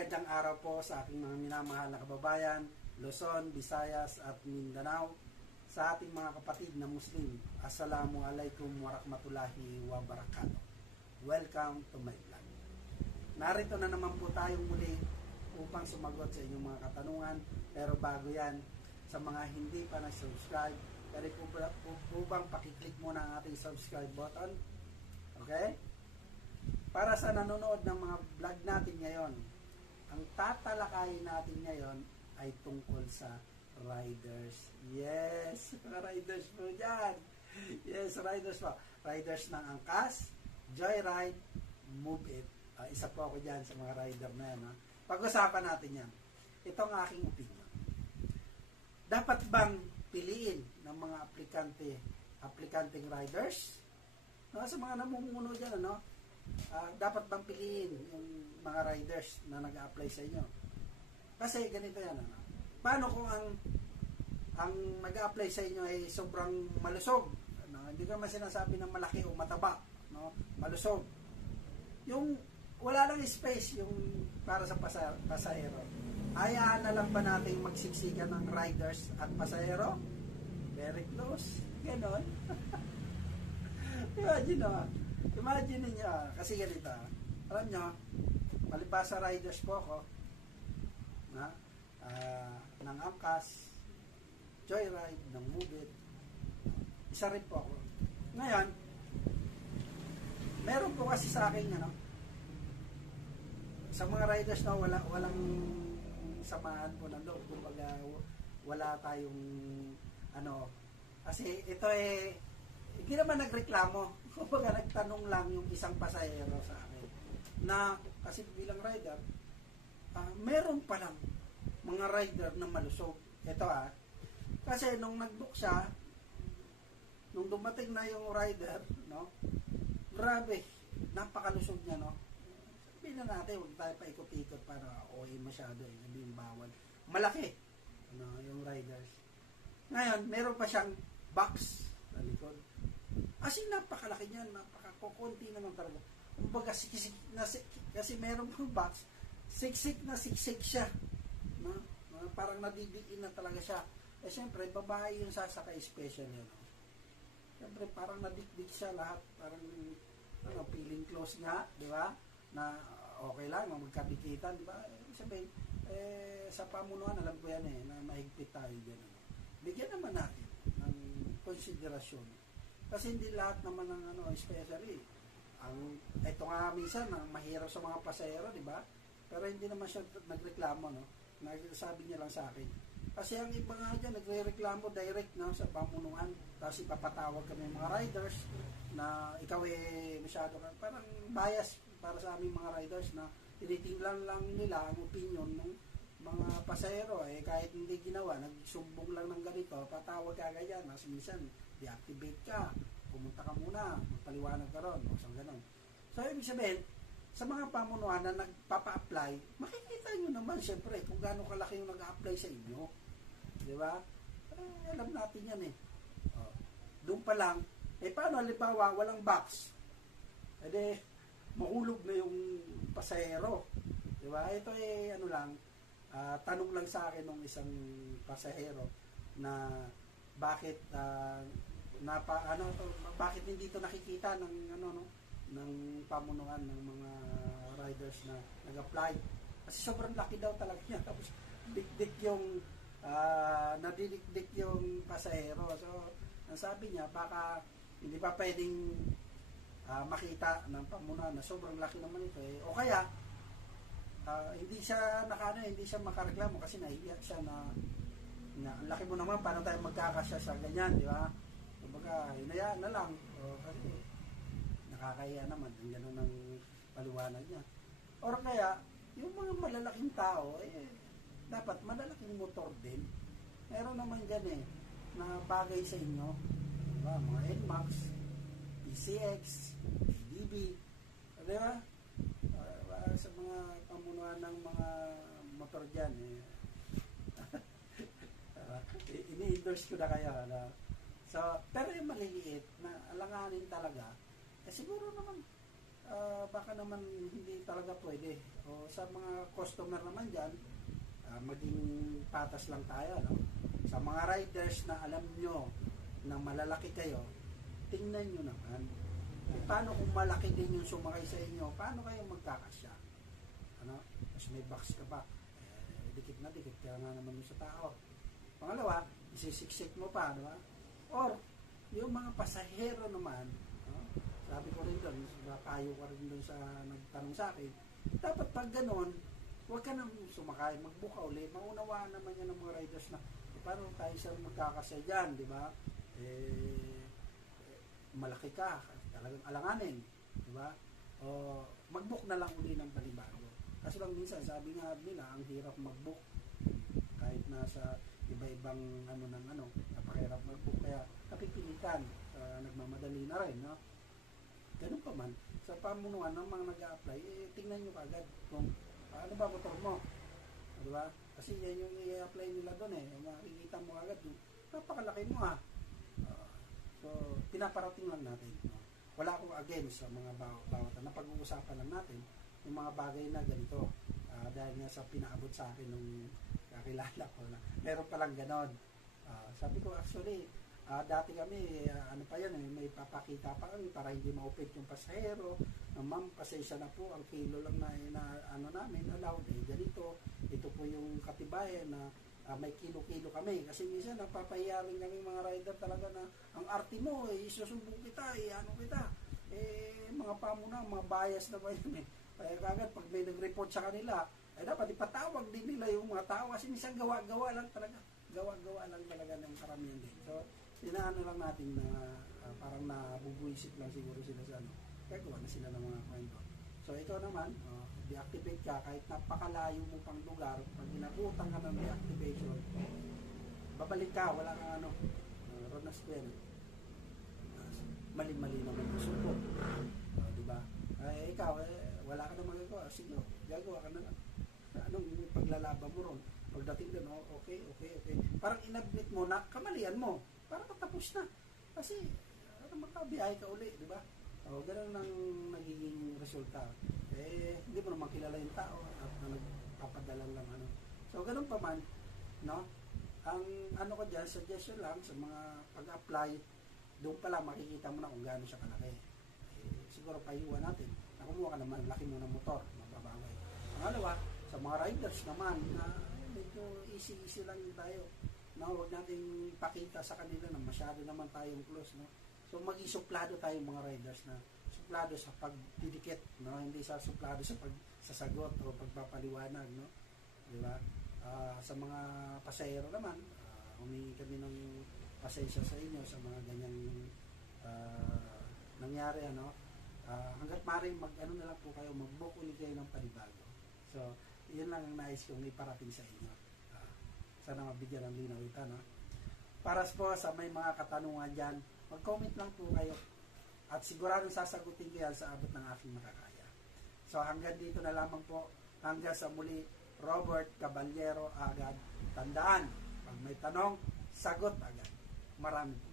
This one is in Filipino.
Magandang araw po sa aking mga minamahal na kababayan, Luzon, Visayas at Mindanao. Sa ating mga kapatid na Muslim, Assalamualaikum warahmatullahi wabarakatuh. Welcome to my vlog. Narito na naman po tayong muli upang sumagot sa inyong mga katanungan. Pero bago yan, sa mga hindi pa na-subscribe, pwede po bang pakiclick muna ang ating subscribe button? Okay? Para sa nanonood ng mga vlog natin ngayon, ang tatalakayin natin ngayon ay tungkol sa riders. Yes, mga riders po dyan. Yes, riders po. Riders ng Angkas, Joyride, Move It. Isa po ako dyan sa mga rider na yan. Pag-usapan natin yan. Ito ang aking opinion. Dapat bang piliin ng mga aplikanteng riders? No, sa mga namumuno dyan, dapat bang piliin yung mga riders na nag-a-apply sa inyo? Kasi ganito yan. Paano kung ang nag-a-apply sa inyo ay sobrang malusog? Hindi ko naman sinasabi ng malaki o mataba. Malusog. Yung wala lang space yung para sa pasahero. Hayaan na lang ba natin magsiksikan ng riders at pasahero? Very close. Ganon. Imagine niyo, kasi ganito, alam nyo, palibasa riders po ako, ng Angkas, Joyride, ng Move It, isa rin po ako. Ngayon, meron po kasi sa akin, sa mga riders na walang samahan po ng loob, kumbaga wala tayong, kasi ito hindi naman nagreklamo. Kumbaga nagtanong lang yung isang pasahero sa akin na kasi bilang rider, meron pa lang mga rider na malusog. Ito kasi nung nag-book siya, nung dumating na yung rider, grabe, napakalusog niya, sabihin na natin, huwag tayo pa ikot-ikot para masyado, sabihin bawal. Malaki, yung riders. Ngayon, meron pa siyang box sa likod. Kasi napakalaki niyan, napakakunti naman talaga. Kumbaga, kasi meron pang box, siksik na siksik siya. Parang nadidiin na talaga siya. Siyempre, babae yung sasakay special yun. Siyempre, parang nadikdik siya lahat. Parang, feeling close nga, di ba? Na okay lang, magkabikitan, di ba? Sabihin, sa pamunuan, alam ko yan na mahigpit tayo dyan. Bigyan naman natin ng konsiderasyon. Kasi hindi lahat naman ng especially ito nga minsan mahirap sa mga pasahero, di ba? Pero hindi naman siya nagreklamo, Nagsabi niya lang sa akin. Kasi ang iba nga dyan, nagrereklamo direct sa pamunuan. Tapos ipapatawag kami mga riders na ikaw masyado parang bias para sa aming mga riders na tinitingnan lang nila ang opinion ng mga pasahero. Kahit hindi ginawa, nagsumbong lang ng ganito, patawag ka ganyan. Mas minsan, deactivate ka, pumunta ka muna, magpaliwanag ka ron, o saan ganon. So, ibig sabihin, sa mga pamunuan na nagpapa-apply, makikita nyo naman, siyempre, kung gaano kalaki yung nag-a-apply sa inyo. Di ba? Alam natin yan Doon pa lang, paano, halimbawa, walang box? Mahulog na yung pasahero. Di ba? Ito tanong lang sa akin ng isang pasahero na bakit bakit hindi ito nakikita ng ng pamunuan ng mga riders na nag-apply, kasi sobrang laki daw talaga niya, tapos dikdik yung nadidikdik yung pasahero. So ang sabi niya, baka hindi pa pwedeng makita ng pamunuan na sobrang laki naman ito o kaya hindi siya makareklamo kasi nahiya siya na ang laki mo naman, paano tayo magkakasya sa ganyan, di ba? Kumbaga, hinayaan na lang. Kasi nakakahiya naman, yung gano'n ng paliwanag niya. Or kaya, yung mga malalaking tao, dapat malalaking motor din. Meron naman dyan na bagay sa inyo. Diba? Mga NMAX, PCX, ADB, di ba? Sa mga pamunuan ng mga motor dyan, ini-endorse ko na kayo. So, pero yung maliliit na alanganin talaga, siguro naman baka naman hindi talaga pwede. O sa mga customer naman dyan, maging patas lang tayo, no? Sa mga riders na alam nyo na malalaki kayo, tingnan nyo naman. Paano kung malaki din yung sumakay sa inyo, paano kayo magkakasya? Ano? Tapos may box ka pa. Dikit na dikit, kaya nga naman yung sa tao. Pangalawa, isisiksik mo pa, di ba? Or, yung mga pasahero naman, no? Sabi ko rin doon, payo ko rin doon sa nagtanong sa akin, dapat pag ganon, huwag ka nang sumakay, magbuka uli, maunawaan naman yan ng mga riders na, paano tayo sa magkakasya dyan, di ba? Malaki ka, talagang alanganin, di ba? O mag-book na lang uli ng panibago. Kasi lang minsan, sabi nga nila, ang hirap mag-book. Kahit nasa iba-ibang napakahirap mag-book. Kaya kapipilitan, nagmamadali na rin, no? Ganun pa man, sa pamunuan ng mga nag-a-apply, tingnan nyo kagad kung ano ba motor mo. Di ba? Kasi yan yung i-apply nila doon makikita mo agad, napakalaki mo so, pinaparating lang natin. No? Wala akong against sa mga bawat na pag-uusapan lang natin yung mga bagay na ganito dahil nga sa pinaabot sa akin nung kakilala ko na meron palang ganon. Sabi ko actually dati kami may papakita pa kami para hindi maupit yung pasahero. Ma'am, pasensya na po, ang kilo lang na namin allowed ganito, ito po yung katibayan na may kilo-kilo kami kasi minsan napapahiya rin kami mga rider talaga na ang arte mo isusumbong kita kita mga pamuna, mga bias na ba yun kaya kagad pag may nag-report sa kanila dapat ipatawag din nila yung mga tao kasi minsan gawa-gawa lang talaga ng karamihan din. So inaano lang natin na parang nabubuisit lang siguro sila sa kaya gawa na sila ng mga kwento. So ikaw naman, deactivate ka kahit napakalayo mo pang lugar, pag inabutan ka ng deactivation, babalik ka, wala kang Ronas Square. Mali-mali naman yung suko. Diba? Ikaw, wala ka na magagawa. Sige, gagawa ka na lang. Anong paglalaban mo ron? Pagdating doon, okay. Parang inadmit mo na kamalian mo. Parang katapos na. Kasi, makabiyahe ka uli, di ba? Ganun ang nagiging resulta. Hindi mo naman kilala yung tao at nagpapadala lang So, ganun pa man, no? Ang ko dyan, suggestion lang sa mga pag-apply, doon pala makikita mo na kung gaano siya kalaki. Siguro paiwan natin. Nakumuha ka naman, laki mo ng motor, mababaway. Pangalawa, sa mga riders naman, na medyo easy lang tayo. No, huwag natin pakita sa kanila na masyado naman tayong close, no? So mag-isuplado tayong mga riders na suplado sa pagdidikit, no? Hindi sa suplado sa pagsasagot o pagpapaliwanag, no? Di ba? Sa mga pasahero naman, humingi kami ng pasensya sa inyo sa mga ganyang nangyari, hanggat maaaring na lang po kayo, mag-book ulit kayo ng panibago. So, yun lang ang nais kong iparating sa inyo. Sana mabigyan ng linaw ito, no? Para po sa may mga katanungan dyan, mag-comment lang po kayo at siguradong sasagutin ko yan sa abot ng aking makakaya. So hanggang dito na lamang po, hanggang sa muli, Robert Caballero agad. Tandaan, pag may tanong, sagot agad. Marami po.